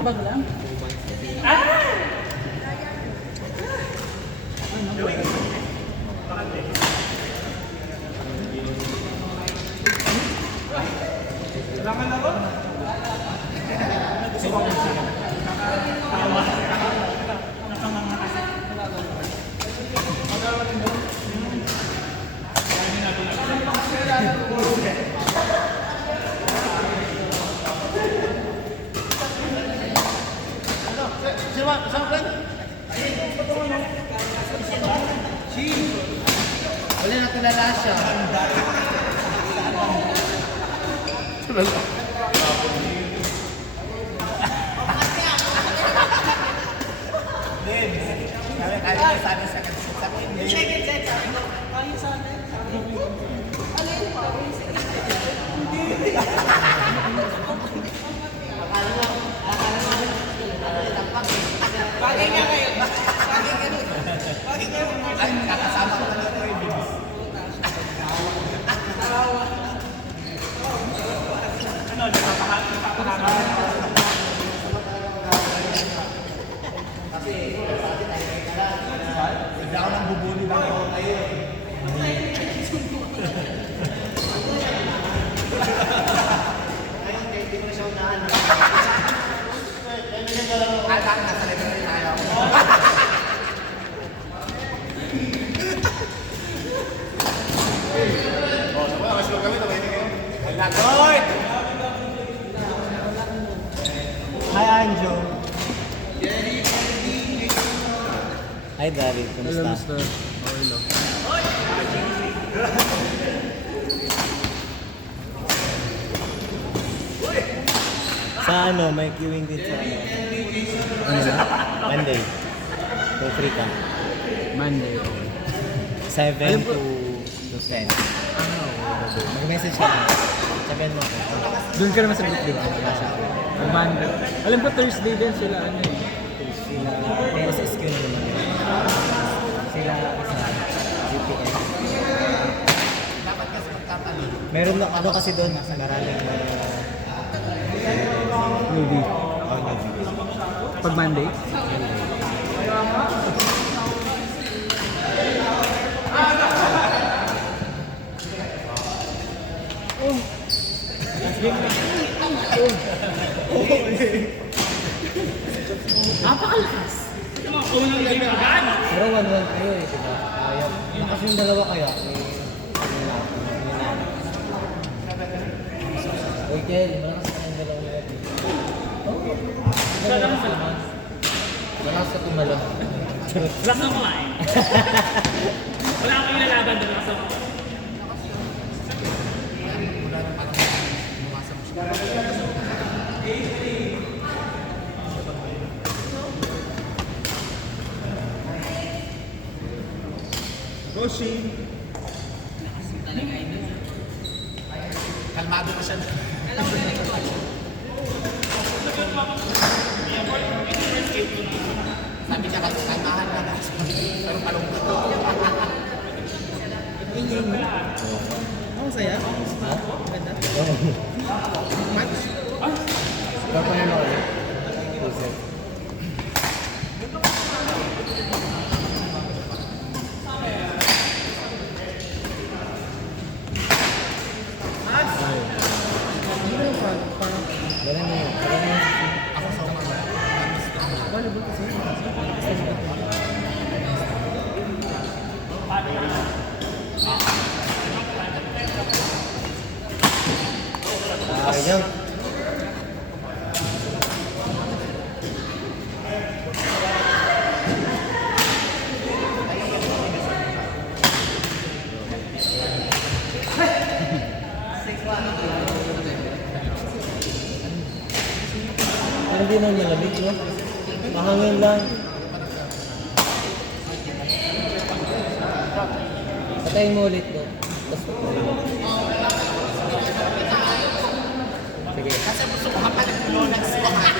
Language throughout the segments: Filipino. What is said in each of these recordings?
Bago lang? Kailangan na ron? Wala na tulala siya. Bagay nga kayo. Bagay nga nun. Bagay nga nun. Ay, kakasama ko na ito yung bibis. Ano, napapahama. Hindi ako nang bubuli lang ako tayo. Ngayon, hindi mo na siya unahan. Kahit ako nasa level na tayo. Oh, sama na, masyadong kami, tabay kayo. Lord! Hi, Anjo. Hi, David. Kumusta? Okay lang. Sa ano, may queuing din sa ano. Ano na? Monday. So, free ka. Monday, okay. 7 Ayun po. to 10. Okay. Mag-message ka na. Sabihan mo ako. Doon ka naman sa group, di ba? Nasa ako. Ang Monday. Alam ko Thursday din sila, ano eh. Sila, PSSQ na naman. Sila isa, UPS. Meron na, ano kasi doon, maraming Movie. Pag Monday? Napakalakas. Ito mga unang game agad. pero 1-1 kayo eh, diba? Kaya, lakas yung dalawa kaya. Uy, Kel, malakas ka yung dalawa na yun. Malakas ka tumalon. Lakas ng kumain. Wala akong ilalaban doon. Lakas ng kumain. Goshi! Kalmado na siya. Sabi niya, kalmahan ka na. Pero palungkot ko. Ang saya? Ha? Ganda? Oo. Match? Kapag ano ulit? Puset. Ganun na yun. Ganun na yun. Ako sa mga. Volleyball kasi. Ayun. Hindi naman malamig, no? Mahangin lang. Patayin mo ulit, no? Sige. Kasi gusto ko kapalit ulo ng siwahan.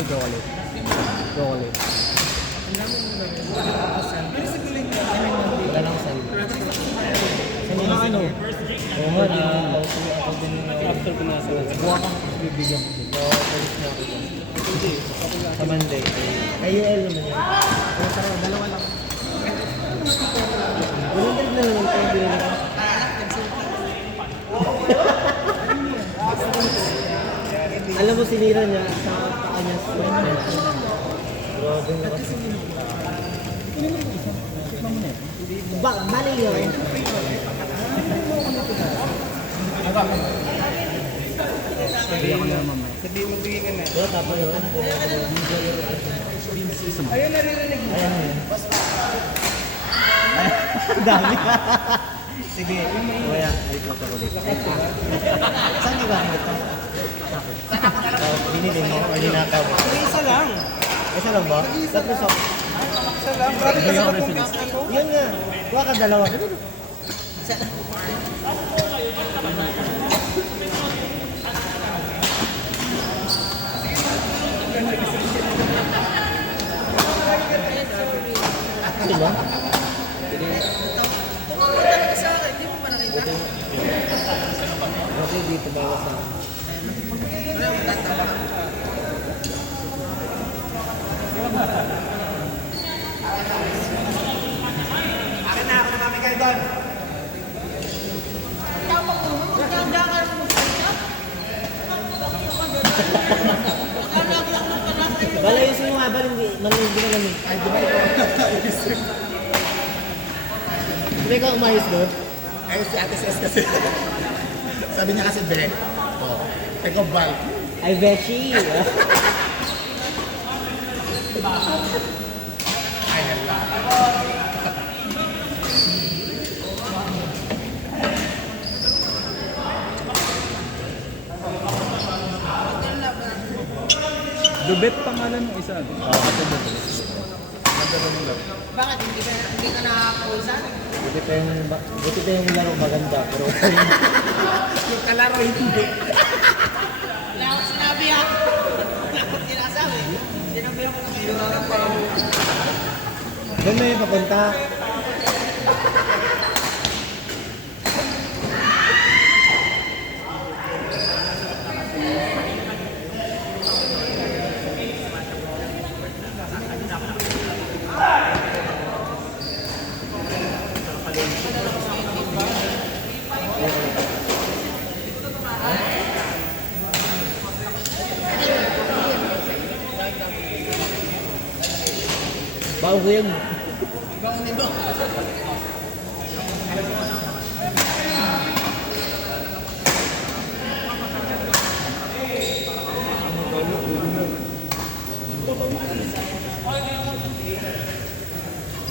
Siguro chocolate. Chocolate. Wala lang sa iyo. Mga ano? Oo nga, di mo ako din After ko nasa lang. buha kang bibigyan ko din. Oo, palis na ako dyan. Sa Monday. Ay, UL naman yun. Pero tara, dalawa lang. Walang trip na naman tayo bilhin ako. Alam mo, sinira niya sa paa niya. Grabe na kasi. Bali yun. Hindi ako na mamay. Sabi mo, bigyan ka na. Diba, tapos yun? Ayun, naririnig mo. Ayan yun. Dami. Sige. Kuya, ikaw pa ulit. Saan ka ba ito? Binili mo o ninakaw? Isa lang. Isa lang ba? Tapos ako. Isa lang. Bakit kasi ako pumis ako? Yun nga. Kuha ka dalawa. Diba? Okay, dito bawa sa Akin na, ako na namin kayo doon. Balayusin mo nga ba? Hindi na lamig. Ay, di ba ikaw? Hindi ka umayos doon? Ay, si Ate Ses kasi. Sabi niya kasi, Be, ikaw bal. Ay, Beshi! Ay, hala. Dubet pangalan ng isa. Bakit? Hindi ka nakakausan? Buti pa yung laro maganda, pero Yung kalaro, hindi. Wala akong sinabi ha. Wala akong sinasabi. Sinabi ako na kayo. doon na yung papunta. Bago ko yun.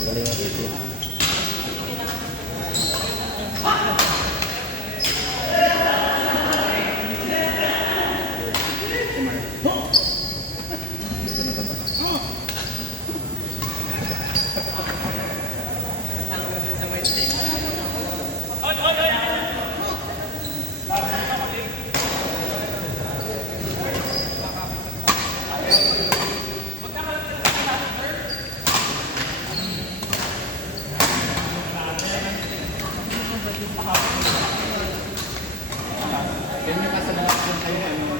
Galing ako dito. Yan yung kasi mga kung kayo ano.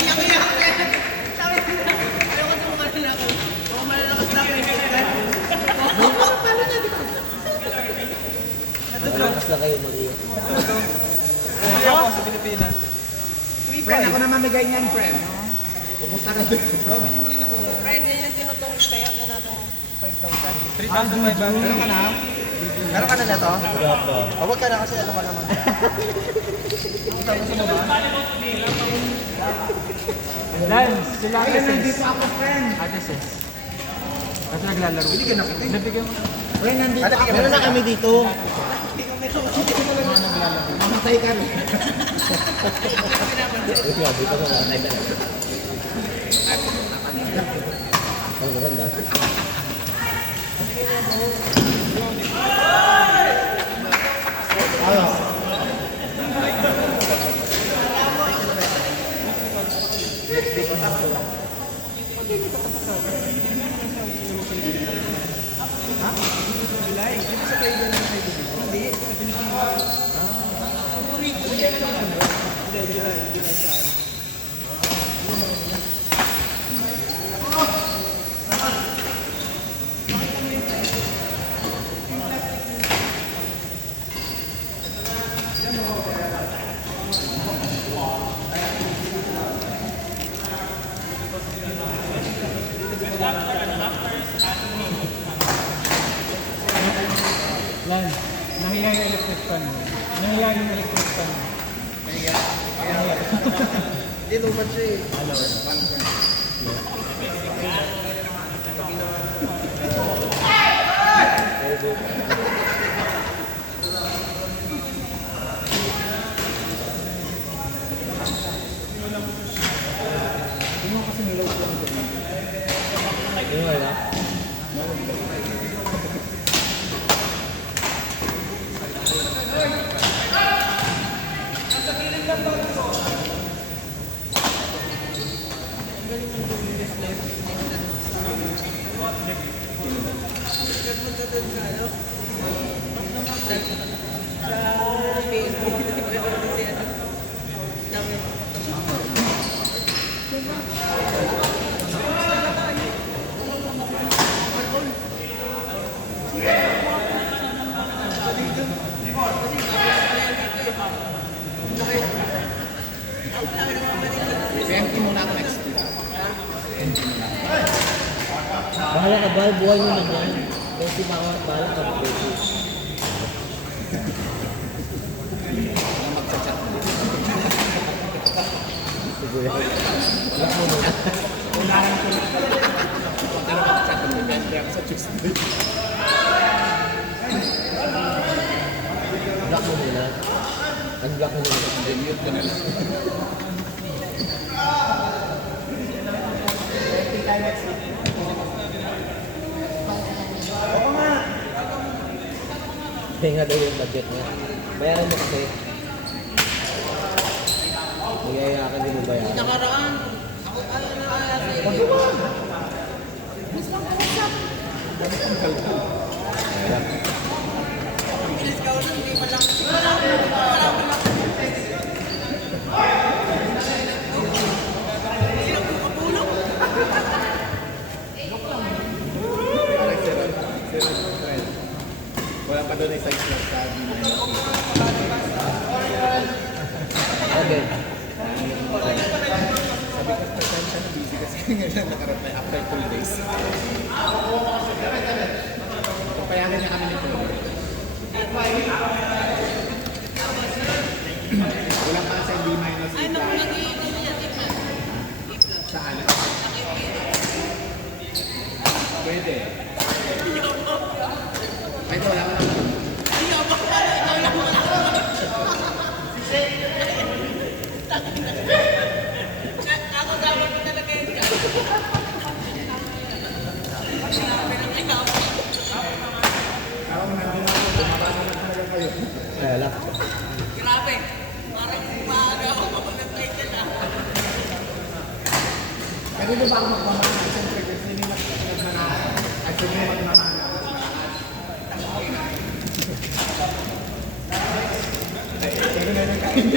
Iyak-iyak ka. Sabi ko na. Ayoko sa mga nila ko. Mga malalakas na kayo. Malakas na kayo mag-iyak. Hindi ako sa Pilipinas. Friend, ako na mamigay niyan, friend. Kumusta ka doon? Friend, yan yung tinutong sa'yo. Yan ako. 3,500. Meron ka na? Meron ka na na to? Wala pa. Huwag ka na kasi ano ka naman. Lance, sila Ate Ses. Nandito ako, friend. Ate Ses. Kasi naglalaro. Hindi ka nakita. Nabigyan mo na. Friend, nandito ako. Meron na kami dito. Mamatay ka rin. Grabe pa naman. Ang maganda. Ano? Lan, nahiya yung electric fan. Nahiya yung electric fan. Nahiya. Hindi, lumad siya eh. Yung wala. Senti muna ako next week. Bahala ka ba? Buhay mo na yan. Kasi bahala ka ba? Magchat-chat mo. Siguro. Lock mo muna. Unahan ko na. Huwag ka na mag-chat mo. Depende ako sa Tuesday. Lock mo muna. Unblock mo muna. Mute ko na lang. Hinga daw yung budget niya. Bayaran mo kasi. Nagyayakan din mo bayaran. Nakaraan. Ako ano na kaya sa'yo. Bilis ka ulit, hindi pa lang. Sino po kapulong? Wala pa doon isang slot sa Okay. Sabi ko, pasensya na busy kasi ngayon nakarapay after 2 days. Papayagan niya kami nito. Wala pa sa D minus Ay, naku, nag-iinom niya, tikman. saan? Pwede. Ay, wala ka naman. Ako dapat mo talaga yun ka. Ako nandun ako, bumabasa na talaga kayo. Kaya lang. Grabe. Parang maaga ako kapag nag-title ah. Pwede ba ako magmamahal? Siyempre, kasi hindi nagmamahal. Ay, sige magmamahal. Ay, pwede na yung kain.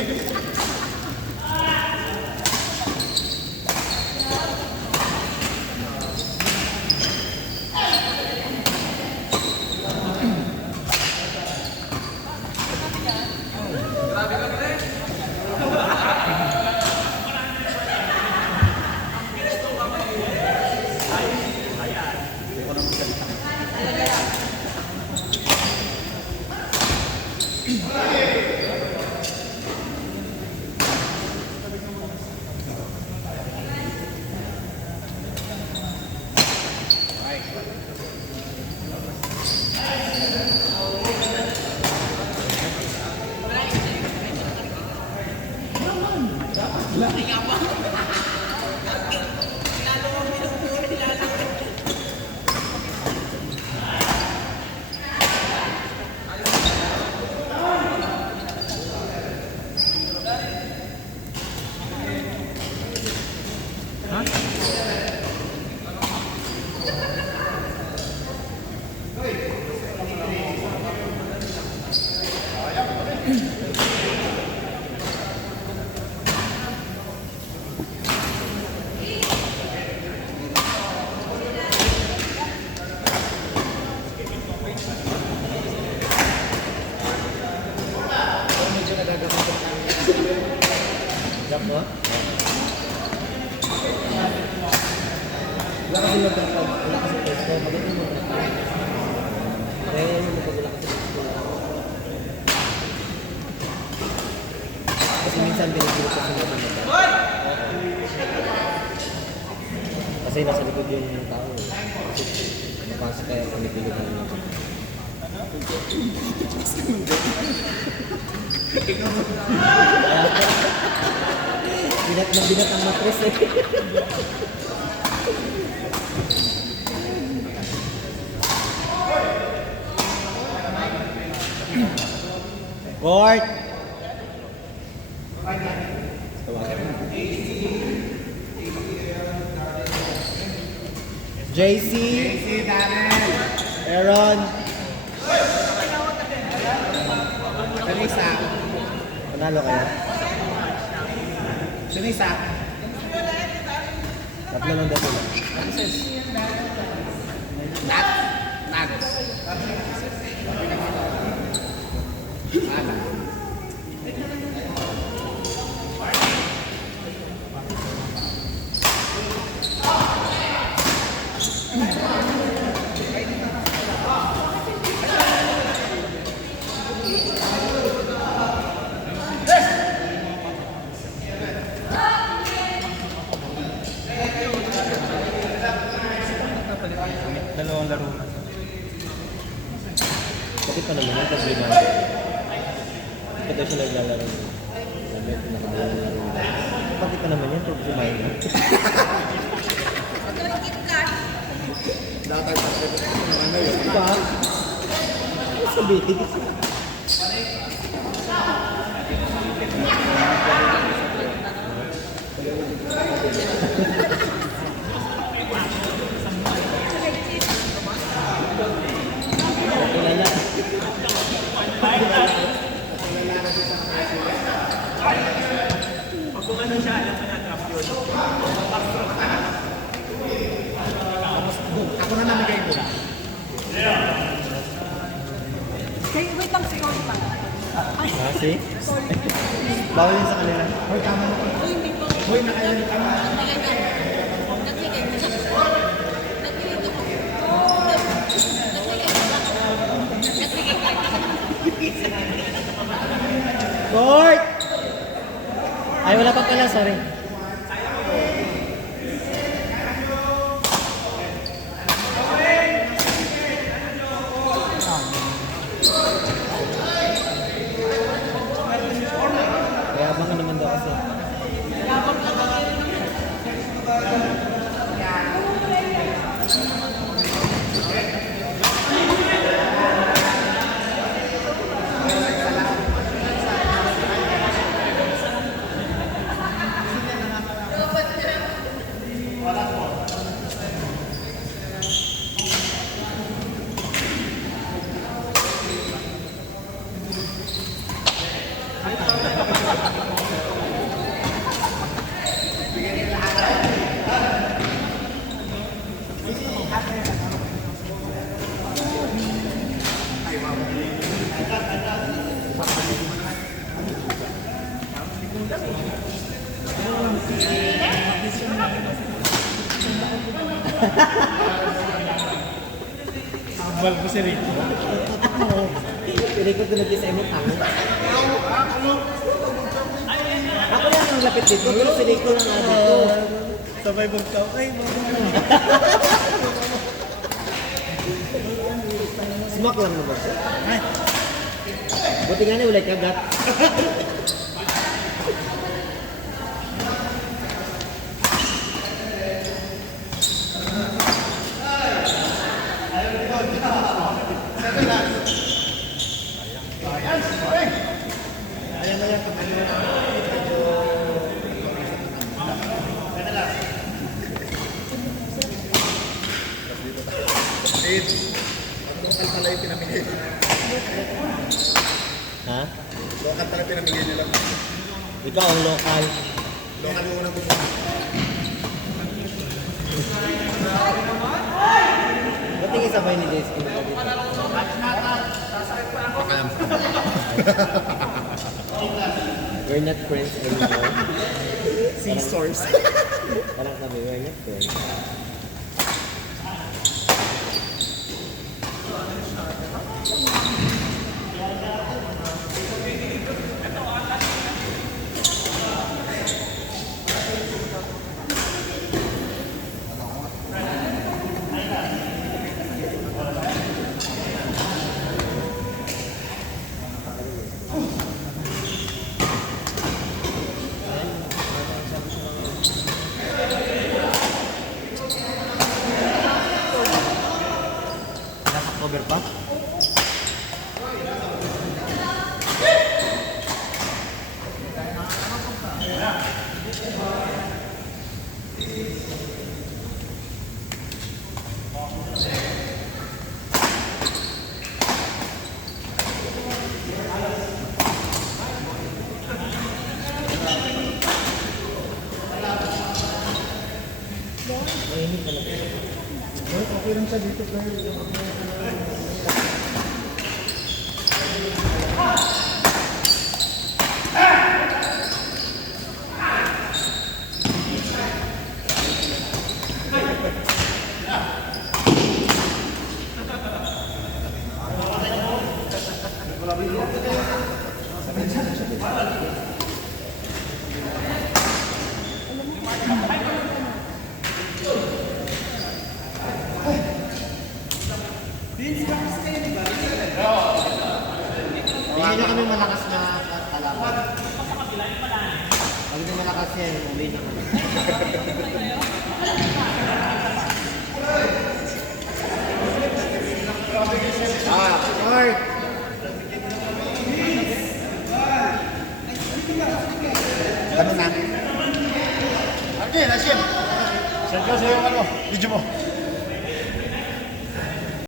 Wala kasi mag-trapag. Wala kasi pesto. Maganda yung mag-trapag. Kaya yun yung wala kasi pesto. Kasi minsan binigil kasi natin ito. Kasi nasa likod yung tao. Kasi napasok kaya kami pilit namin. Binat na binat ang matres eh. Court! JC! Aaron! Sunisa. Panalo kayo? Sunisa. Tatlo lang dito. Nat. Nat. Mana? Dalawang laro na. Bakit pa naman yung problema? Bakit daw siya naglalaro ng gamit na nakagalang laro na? Bakit pa naman yan? Problema yun. Dapat ano yun? Diba? Ano sabihin? Kilala. Pag kumano siya, alam mo na trap yun. Ako na namigay ko. Kaya wait lang, siguro pa. Ah, see? Bawal yun sa kanila. Hoy, tama na. Uy, hindi po. Hoy, nakailan ka na. Nagbigay mo siya. Nagbigay ko. Nagbigay ko. Court! Ay, wala pa pala, sorry. Kaya abangan naman daw kasi. Ambal ko si Rico. Pinikot ko nag-isa mo tango. Ako lang ang lapit dito, pero si Rico lang nga dito. Sabay bagtaw. Ay, mga. Smoke lang naman siya. Buti nga na, wala kagat. Dave, local pala yung pinamigay. Ha? Local pala pinamigay nila. Ikaw ang local. Local yung unang gusto. Ba't yung isabay ni Daisy? Pakalam. We're not friends anymore. Scissors. Parang sabi, we're not friends. Over pa? Okay lang siya dito, pero Bigyan nyo kami malakas na kalaban. Pag hindi malakas yan, uwi na kami. Mark! ano na? Okay, Rashim. Send ko sa'yo ano, video mo.